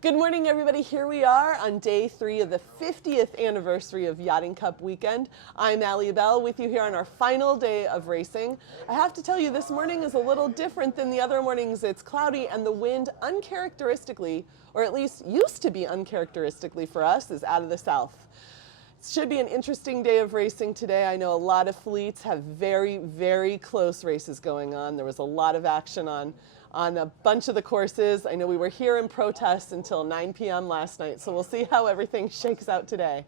Good morning, everybody. Here we are on day 3 of the 50th anniversary of Yachting Cup weekend. I'm Allie Bell with you here on our final day of racing. I have to tell you, this morning is a little different than the other mornings. It's cloudy and the wind uncharacteristically, or at least used to be uncharacteristically for us, is out of the south. It should be an interesting day of racing today. I know a lot of fleets have very, very close races going on. There was a lot of action on a bunch of the courses. I know we were here in protest until 9 p.m. last night, so we'll see how everything shakes out today.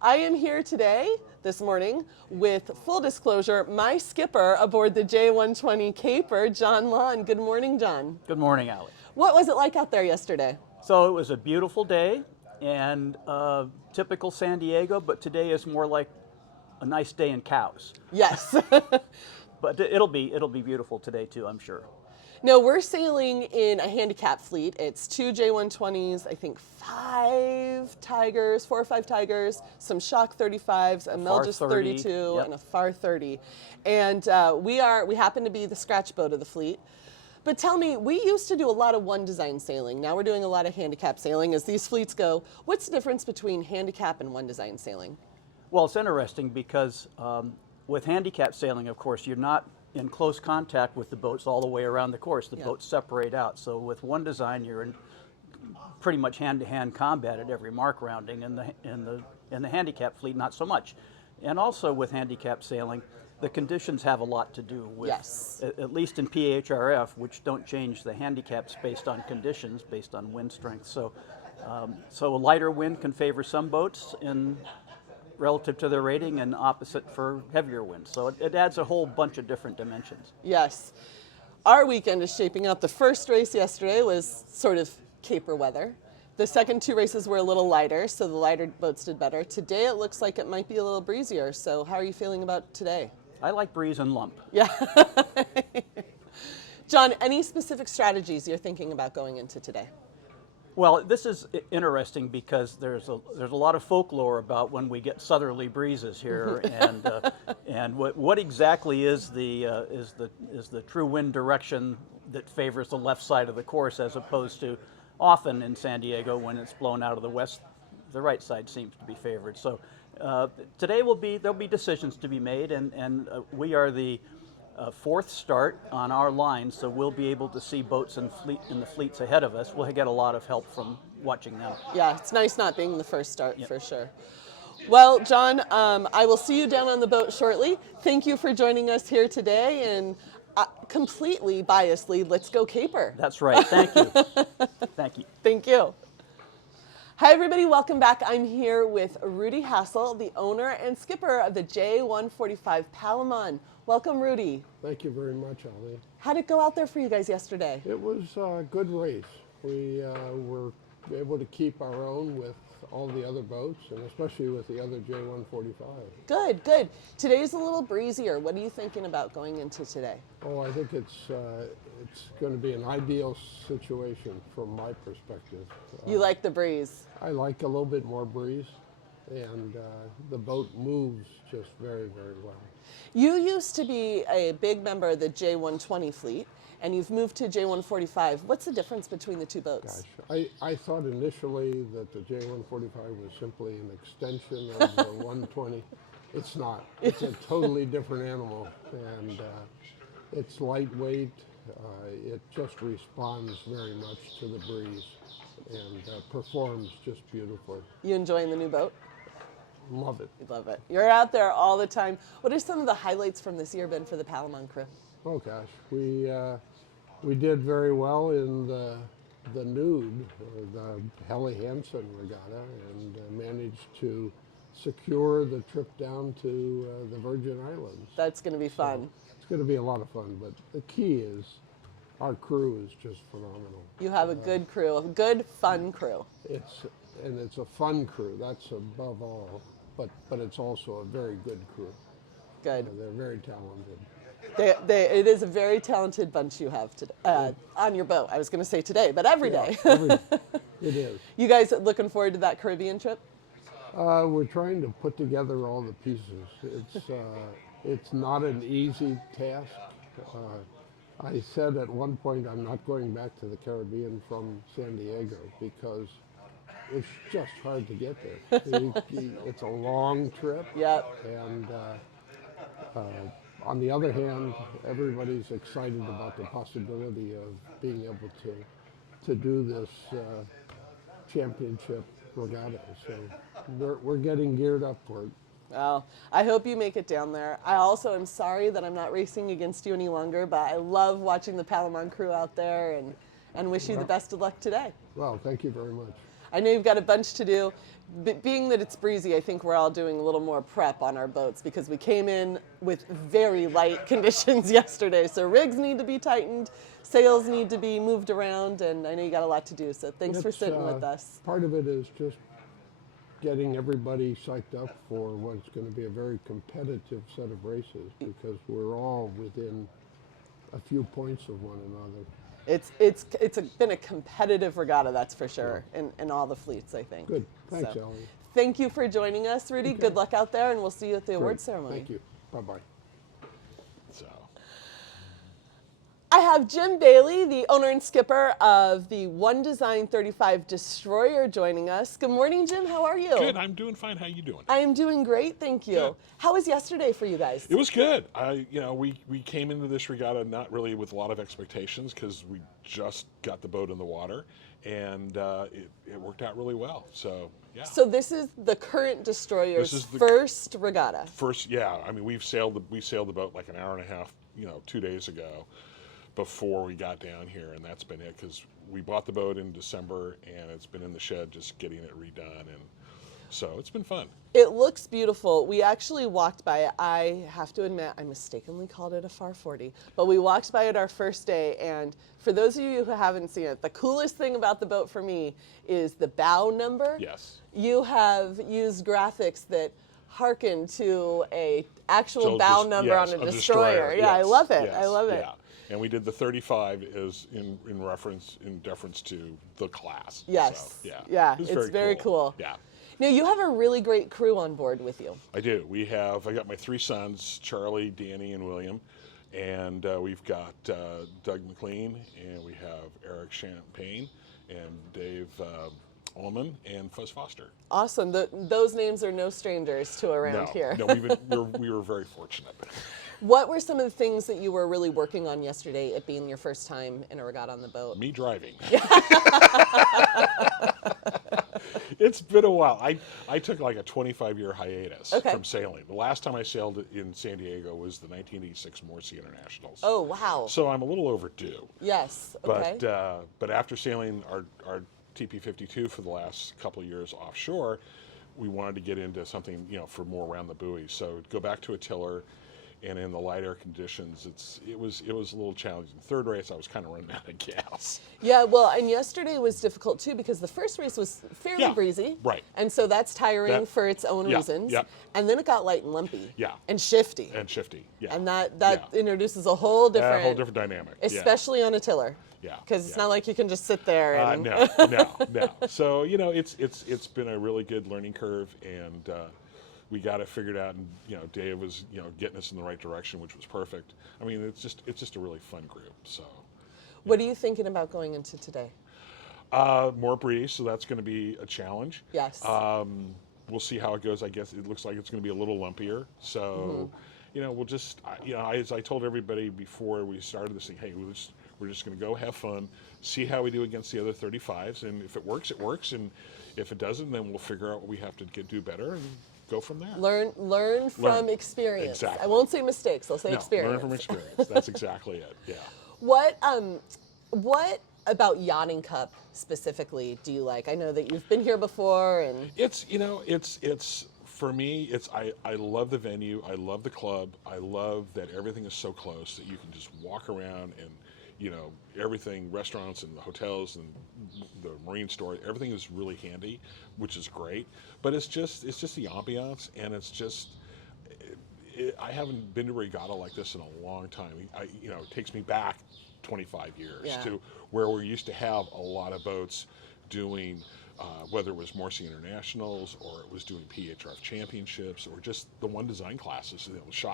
I am here today, this morning, with, full disclosure, my skipper aboard the J120 Caper, John Lawn. Good morning, John. Good morning, Allie. What was it like out there yesterday? So it was a beautiful day and typical San Diego, but today is more like a nice day in Cows. Yes. But it'll be beautiful today too, I'm sure. No, we're sailing in a handicap fleet. It's 2 J120s, I think 5 Tigers, 4 or 5 Tigers, some Shock 35s, a Melges 32, yep, and a Far 30. And we happen to be the scratch boat of the fleet. But tell me, we used to do a lot of one design sailing. Now we're doing a lot of handicap sailing as these fleets go. What's the difference between handicap and one design sailing? Well, it's interesting because with handicap sailing, of course, you're not in close contact with the boats all the way around the course. The boats separate out. So with one design, you're in pretty much hand-to-hand combat at every mark rounding. In the handicap fleet, not so much. And also with handicap sailing, the conditions have a lot to do with, at least in PHRF, which don't change the handicaps based on conditions, based on wind strength. So, so a lighter wind can favor some boats in relative to their rating and opposite for heavier winds. So it adds a whole bunch of different dimensions. Yes. Our weekend is shaping out. The first race yesterday was sort of caper weather. The second 2 races were a little lighter, so the lighter boats did better. Today it looks like it might be a little breezier. So how are you feeling about today? I like breeze and lump. Yeah. John, any specific strategies you're thinking about going into today? Well, this is interesting because there's a lot of folklore about when we get southerly breezes here, and what exactly is the true wind direction that favors the left side of the course, as opposed to often in San Diego when it's blown out of the west, the right side seems to be favored. So today there'll be decisions to be made, and we are the 4th start on our line, so we'll be able to see boats in the fleets ahead of us. We'll get a lot of help from watching them. Yeah, it's nice not being the first start, for sure. Well, John, I will see you down on the boat shortly. Thank you for joining us here today, and completely biasedly, let's go Caper. That's right. Thank you. Thank you. Thank you. Hi, everybody. Welcome back. I'm here with Rudi Hassell, the owner and skipper of the J145 Palamon. Welcome, Rudi. Thank you very much, Ali. How did it go out there for you guys yesterday? It was a good race. We were able to keep our own with all the other boats, and especially with the other J145. Good, good. Today's a little breezier. What are you thinking about going into today? Oh, I think it's going to be an ideal situation from my perspective. You like the breeze? I like a little bit more breeze, and the boat moves just very, very well. You used to be a big member of the J120 fleet, and you've moved to J145. What's the difference between the 2 boats? Gosh, I thought initially that the J145 was simply an extension of the 120. It's not. It's a totally different animal, and it's lightweight. It just responds very much to the breeze and performs just beautifully. You enjoying the new boat? Love it. You love it. You're out there all the time. What are some of the highlights from this year been for the Palamon crew? Oh gosh, we did very well in the nude, the Helly Hansen regatta, and managed to secure the trip down to the Virgin Islands. That's going to be fun. So it's going to be a lot of fun, but the key is our crew is just phenomenal. You have a good crew, a good, fun crew. It's a fun crew, that's above all, but it's also a very good crew. Good. They're very talented. It is a very talented bunch you have today, on your boat. I was going to say today, but every day. It is. You guys looking forward to that Caribbean trip? We're trying to put together all the pieces. It's not an easy task. I said at one point I'm not going back to the Caribbean from San Diego because it's just hard to get there. It's a long trip, Yep. and on the other hand, everybody's excited about the possibility of being able to do this championship regatta. So we're getting geared up for it. Well, I hope you make it down there. I also am sorry that I'm not racing against you any longer, but I love watching the Palomon crew out there and wish you the best of luck today. Well, thank you very much. I know you've got a bunch to do. Being that it's breezy, I think we're all doing a little more prep on our boats because we came in with very light conditions yesterday. So rigs need to be tightened, sails need to be moved around, and I know you got a lot to do. So thanks for sitting with us. Part of it is just getting everybody psyched up for what's going to be a very competitive set of races because we're all within a few points of one another. It's been a competitive regatta, that's for sure, in all the fleets, I think. Good. Thanks, So, Ellie. thank you for joining us, Rudy. Okay. Good luck out there, and we'll see you at the awards Great. ceremony. Thank you. Bye-bye. So, I have Jim Bailey, the owner and skipper of the One Design 35 Destroyer, joining us. Good morning, Jim. How are you? good. I'm doing fine. How you doing? I am doing great, thank you. Good. How was yesterday for you guys? It was good. We came into this regatta not really with a lot of expectations because we just got the boat in the water, and it worked out really well. So yeah. So this is the current Destroyer's This is the first regatta. First, yeah. I mean, we sailed the boat like an hour and a half, 2 days ago, before we got down here, and that's been it because we bought the boat in December, and it's been in the shed just getting it redone, and so it's been fun. It looks beautiful. We actually walked by it. I have to admit, I mistakenly called it a Far 40, but we walked by it our first day, and for those of you who haven't seen it, the coolest thing about the boat for me is the bow number. Yes. You have used graphics that harken to a actual So bow just- number yes, on a destroyer. Yeah, I yes, love it. yes, I love it. Yeah. And we did the 35 is in deference to the class. Yes. So, yeah. Yeah, It was it's very cool. Yeah. Now, you have a really great crew on board with you. I do. I got my 3 sons, Charlie, Danny, and William. And we've got Doug McLean, and we have Eric Champagne, and Dave Ullman, and Fuzz Foster. Awesome. Those names are no strangers to around here. No, we were very fortunate. What were some of the things that you were really working on yesterday, it being your first time in a regatta on the boat? Me driving. It's been a while. I took like a 25-year hiatus from sailing. The last time I sailed in San Diego was the 1986 Morse Internationals. Oh, wow. So I'm a little overdue. Yes. Okay. But after sailing our TP52 for the last couple of years offshore, we wanted to get into something, for more around the buoy. So go back to a tiller, and in the light air conditions, it was a little challenging. Third race, I was kind of running out of gas. Yeah, well, and yesterday was difficult too because the first race was fairly breezy. Right. And so that's tiring for its own yeah, reasons. yeah. And then it got light and lumpy. Yeah. And shifty. And shifty, yeah. And that yeah. introduces a whole different, A whole different dynamic. especially on a tiller. Yeah. Because it's yeah. not like you can just sit there and No. So it's been a really good learning curve, and we got it figured out. And Dave was getting us in the right direction, which was perfect. I mean, it's just a really fun group. So. What are you thinking about going into today? More breeze, so that's going to be a challenge. Yes. We'll see how it goes. I guess it looks like it's going to be a little lumpier. So, we'll just, as I told everybody before we started this thing, hey, we're just going to go have fun, see how we do against the other 35s, and if it works, it works, and if it doesn't, then we'll figure out what we have to do better and go from there. Learn from experience. Exactly. I won't say mistakes. I'll say experience. Learn from experience. That's exactly it. Yeah. What about Yachting Cup specifically do you like? I know that you've been here before, and it's for me. I love the venue. I love the club. I love that everything is so close that you can just walk around and everything, restaurants and the hotels and the marine store, everything is really handy, which is great. But it's just the ambiance, and it's just. I haven't been to a regatta like this in a long time. It takes me back 25 years to where we used to have a lot of boats doing whether it was Morsi Internationals or it was doing PHRF Championships or just the one design classes.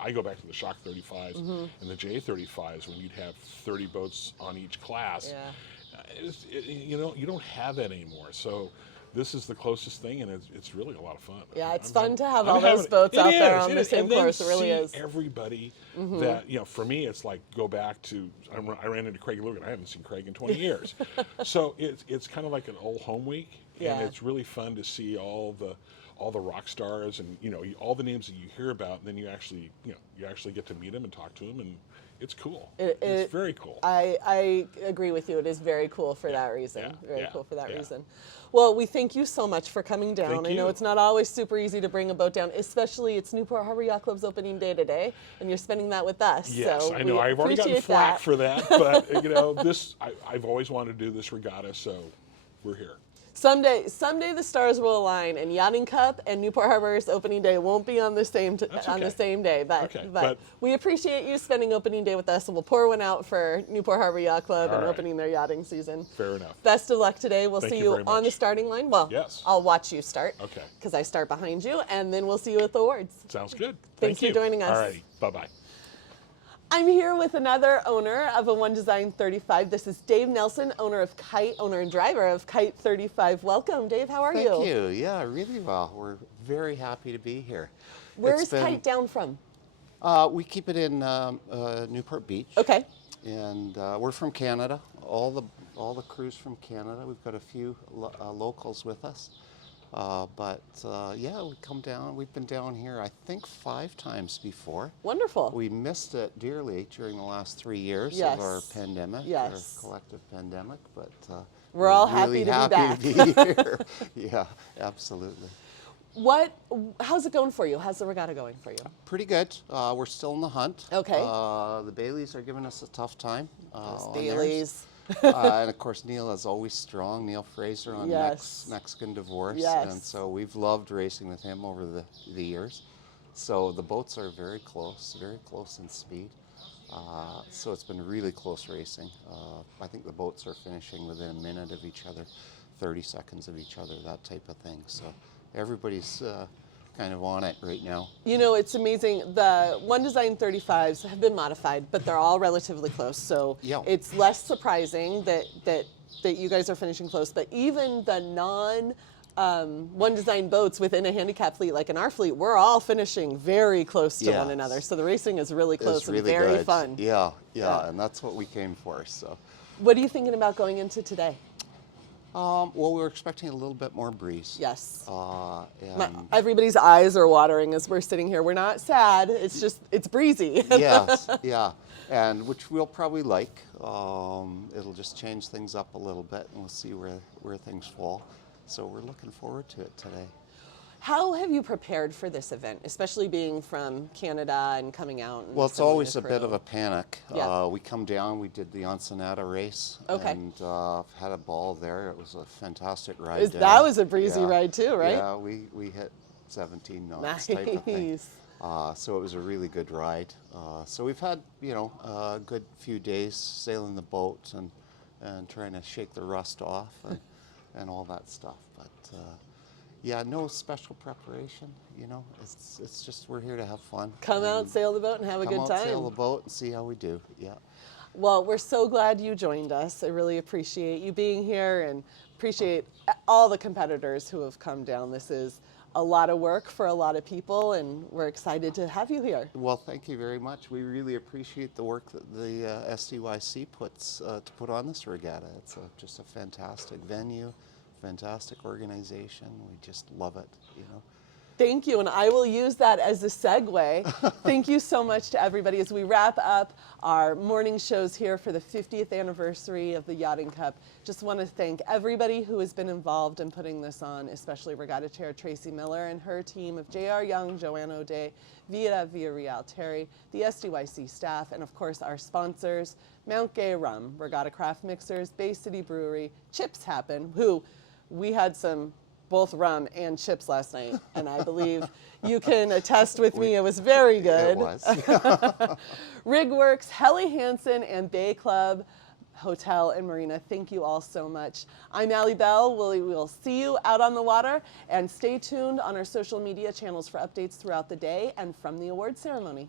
I go back to the Shock 35s and the J35s when you'd have 30 boats on each class. Yeah. You don't have that anymore. So this is the closest thing, and it's really a lot of fun. Yeah, it's fun to have all those boats out there on the same course. It really is. Everybody that, for me, it's like go back to, I ran into Craig Lugan. I haven't seen Craig in 20 years. So it's kind of like an old home week, and it's really fun to see all the rock stars and, all the names that you hear about, and then you actually get to meet them and talk to them, and it's cool. It's very cool. I agree with you. It is very cool for that reason. Very cool for that reason. Well, we thank you so much for coming down. I know it's not always super easy to bring a boat down, especially it's Newport Harbor Yacht Club's opening day today, and you're spending that with us. Yes, so I know. I've already gotten flack for that, but I've always wanted to do this regatta, so we're here. Someday the stars will align, and Yachting Cup and Newport Harbor's opening day won't be on the same day. But we appreciate you spending opening day with us, and we'll pour one out for Newport Harbor Yacht Club and opening their yachting season. Fair enough. Best of luck today. We'll see you on the starting line. Well, yes. I'll watch you start. Okay. Because I start behind you, and then we'll see you at the awards. Sounds good. Thanks for joining us. All righty. Bye-bye. I'm here with another owner of a One Design 35. This is Dave Nelson, owner and driver of Kite 35. Welcome, Dave. How are you? Thank you. Yeah, really well. We're very happy to be here. Where's Kite down from? We keep it in Newport Beach. Okay. And we're from Canada. All the crews from Canada. We've got a few locals with us. Yeah, we come down. We've been down here, I think, 5 times before. Wonderful. We missed it dearly during the last 3 years Yes. of our pandemic, Yes. our collective pandemic. But we're all really happy to be back. Yeah, absolutely. How's it going for you? How's the regatta going for you? Pretty good. We're still in the hunt. Okay. The Baileys are giving us a tough time. Those Baileys. And of course, Neil is always strong. Neil Fraser on Yes. Mexican Divorce. Yes. And so we've loved racing with him over the years. So the boats are very close in speed. So it's been really close racing. I think the boats are finishing within a minute of each other, 30 seconds of each other, that type of thing. So everybody's kind of on it right now. It's amazing. The One Design 35s have been modified, but they're all relatively close. So it's less surprising that you guys are finishing close. But even the One Design boats within a handicap fleet, like in our fleet, we're all finishing very close to one another. So the racing is really close and very fun. Yeah, and that's what we came for. So, what are you thinking about going into today? Well, we were expecting a little bit more breeze. Yes. And everybody's eyes are watering as we're sitting here. We're not sad. It's just, it's breezy. Yes, yeah. And which we'll probably like. It'll just change things up a little bit, and we'll see where things fall. So we're looking forward to it today. How have you prepared for this event, especially being from Canada and coming out? And well, it's always a bit of a panic. Yeah. We come down, we did the Ensenada race, and had a ball there. It was a fantastic ride. That was a breezy ride too, right? Yeah, we hit 17 knots type of thing. So it was a really good ride. So we've had, a good few days sailing the boat and trying to shake the rust off and all that stuff. But yeah, no special preparation, it's just we're here to have fun. Come out, sail the boat, and have a good time. Come out, sail the boat, and see how we do, yeah. Well, we're so glad you joined us. I really appreciate you being here and appreciate all the competitors who have come down. This is a lot of work for a lot of people, and we're excited to have you here. Well, thank you very much. We really appreciate the work that the SDYC puts to put on this regatta. It's just a fantastic venue. Fantastic organization. We just love it, Thank you, and I will use that as a segue. Thank you so much to everybody as we wrap up our morning shows here for the 50th anniversary of the Yachting Cup. Just want to thank everybody who has been involved in putting this on, especially Regatta Chair Tracy Miller and her team of J.R. Young, Joanne O'Day, Villarreal Terry, the SDYC staff, and of course our sponsors, Mount Gay Rum, Regatta Craft Mixers, Bay City Brewery, Chips Happen, who we had both rum and chips last night, and I believe you can attest with me, it was very good. It was. Rigworks, Helly Hansen, and Bay Club Hotel and Marina. Thank you all so much. I'm Allie Bell. We'll see you out on the water, and stay tuned on our social media channels for updates throughout the day and from the award ceremony.